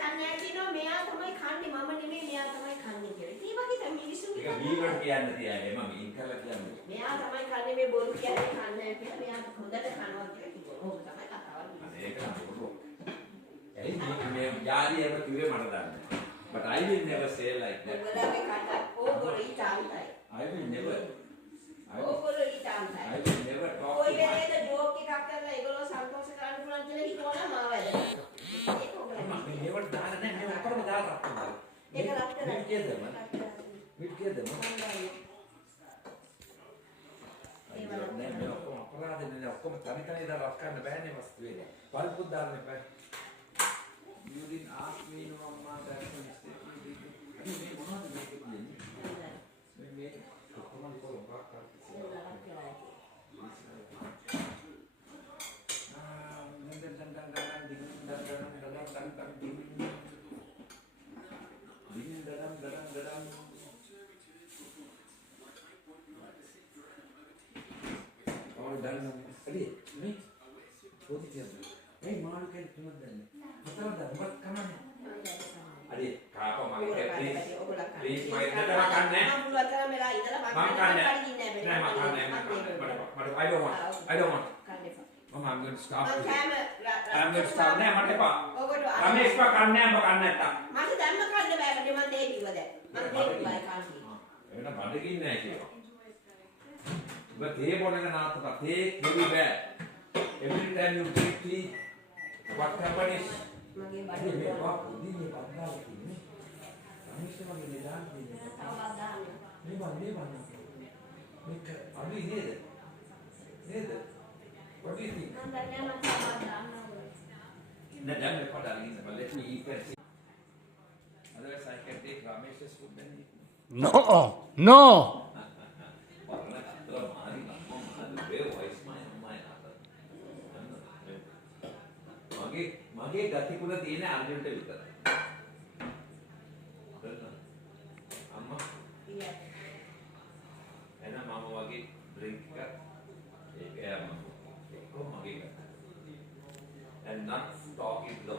කන්නේ කියනවා මෙයා තමයි කන්නේ මම නෙමෙයි මෙයා තමයි කන්නේ කියලා. ඉතින් වගේ තමයි මිනිස්සුන්ගේ ඒක වීගන් කියන්න තියන්නේ මම මේක කරලා කියන්නේ. මෙයා තමයි කන්නේ මේ බොරු කියන්නේ කන්නේ කියලා මෙයා හොඳට කනවා කියලා කිව්වා. ඕක තමයි කතාව. ඒක නේද? ඇයි මේ යාරියම කිව්වේ මට දන්නේ. But I will never say like that. ඔයගොල්ලෝගේ කට ඕගොල්ලෝ ඊටාන්තයි. I will never. ඕගොල්ලෝ ඊටාන්තයි. I will never talk ඔය to my. වෙලේද ජෝක් එකක් කරලා ඒගොල්ලෝ සන්තෝෂ කරන්න පුළුවන් කියලා හිතුවා නම් මාව ඇදලා. ඒක ඔයගොල්ලෝ. මේ never දාලා නැහැ මේ ඔක්කොම දාලා රක්කනවා. ඒක රක්කන. මිට් කියද මම? මිට් කියද මම? නෑ මේ ඔක්කොම අපරාධනේ නේ ඔක්කොම තනි තනි දාලා රක්කන්න බෑනේ වස්තු වේද. පල්පුත් දාන්න එපා. You didn't ask me no amma that mistake you did. මේ මොනවද මේක කියන්නේ? මේ කොහොමද කරන්නේ? I don't want. Mama, I'm going to stop. I'm going to stop. Nee, mate pa. Ramesh pa kanne am kanne ta. මට දැම්ම කන්න බෑ මට මම දෙයි කිව්වා දැන්. මම දෙයි බයි කන්නේ. එන්න බඩගින්නේ නැහැ කියලා. ඔබ තේ බොන එක නාත්තට තේ නෙවි බෑ. Every time you drink tea, what happens is මගේ මේ බඩේ වා පුදින්නේ පද්දාව කියන්නේ. රමේෂ් මගේ නිදාන් දෙන්නේ. තව දාන්න. මේ මේක අලුයි නේද? නේද? What do you think? මම දැන් මම තව දාන්න. No, damn it, but let me eat first. Otherwise, I can take Ramesh's food then eat. No, no. මගේ ගතිකුල තියෙන අර්ජුන්ට විතරයි. අම්මා. එහෙනම් මම වගේ ඩ්‍රින්ක් එකක් ඒක මගේ and not talking the